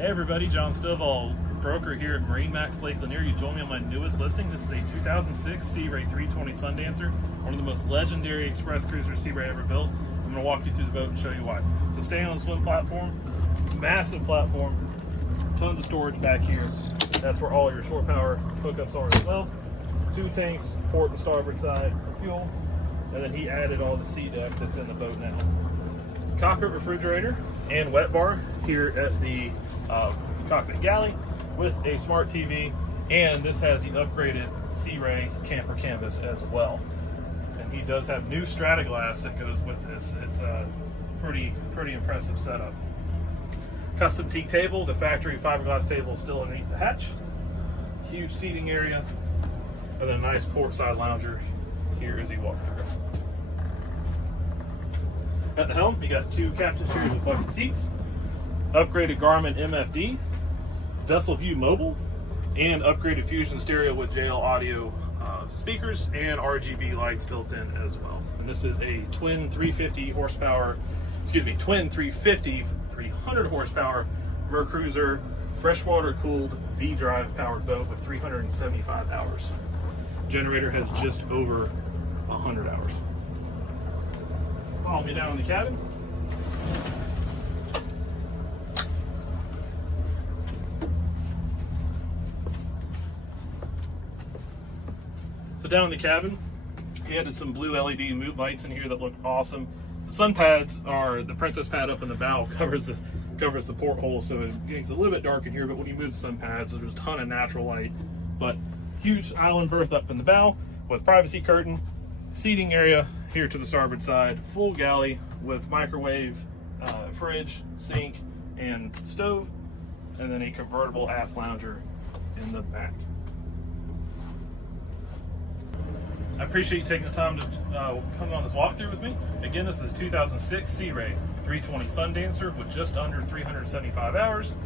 Hey everybody, John Stovall, broker here at MarineMax Lake Lanier. You join me on my newest listing. This is a 2006 Sea Ray 320 Sundancer, one of the most legendary express cruiser Sea Ray ever built. I'm going to walk you through the boat and show you why. So staying on the swim platform, massive platform, tons of storage back here. That's where all your shore power hookups are as well. 2 tanks, port and starboard side for fuel. And then he added all the sea deck that's in the boat now. Cockpit refrigerator and wet bar here at the cockpit galley with a smart TV, and this has the upgraded Sea Ray camper canvas as well. And he does have new Strata Glass that goes with this. It's a pretty impressive setup. Custom teak table, the factory fiberglass table is still underneath the hatch. Huge seating area, and then a nice port side lounger here as you walk through. At the helm, you got 2 captain chairs with bucket seats, upgraded Garmin MFD, Vessel View Mobile, and upgraded Fusion stereo with JL audio speakers and RGB lights built in as well. And this is a twin 350 300 horsepower MerCruiser freshwater cooled V-Drive powered boat with 375 hours. Generator has just over 100 hours. Follow me down in the cabin. So down in the cabin, he added some blue LED move lights in here that look awesome. The sun pads are, the princess pad up in the bow covers the porthole, so it gets a little bit dark in here, but when you move the sun pads, there's a ton of natural light. But huge island berth up in the bow with privacy curtain, seating area here to the starboard side, full galley with microwave, fridge, sink, and stove, and then a convertible aft lounger in the back. I appreciate you taking the time to come on this walkthrough with me. Again, this is a 2006 Sea Ray 320 Sundancer with just under 375 hours,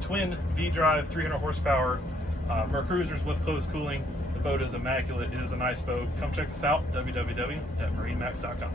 twin V-Drive 300 horsepower MerCruisers with closed cooling. The boat is immaculate. It is a nice boat. Come check us out, www.marinemax.com.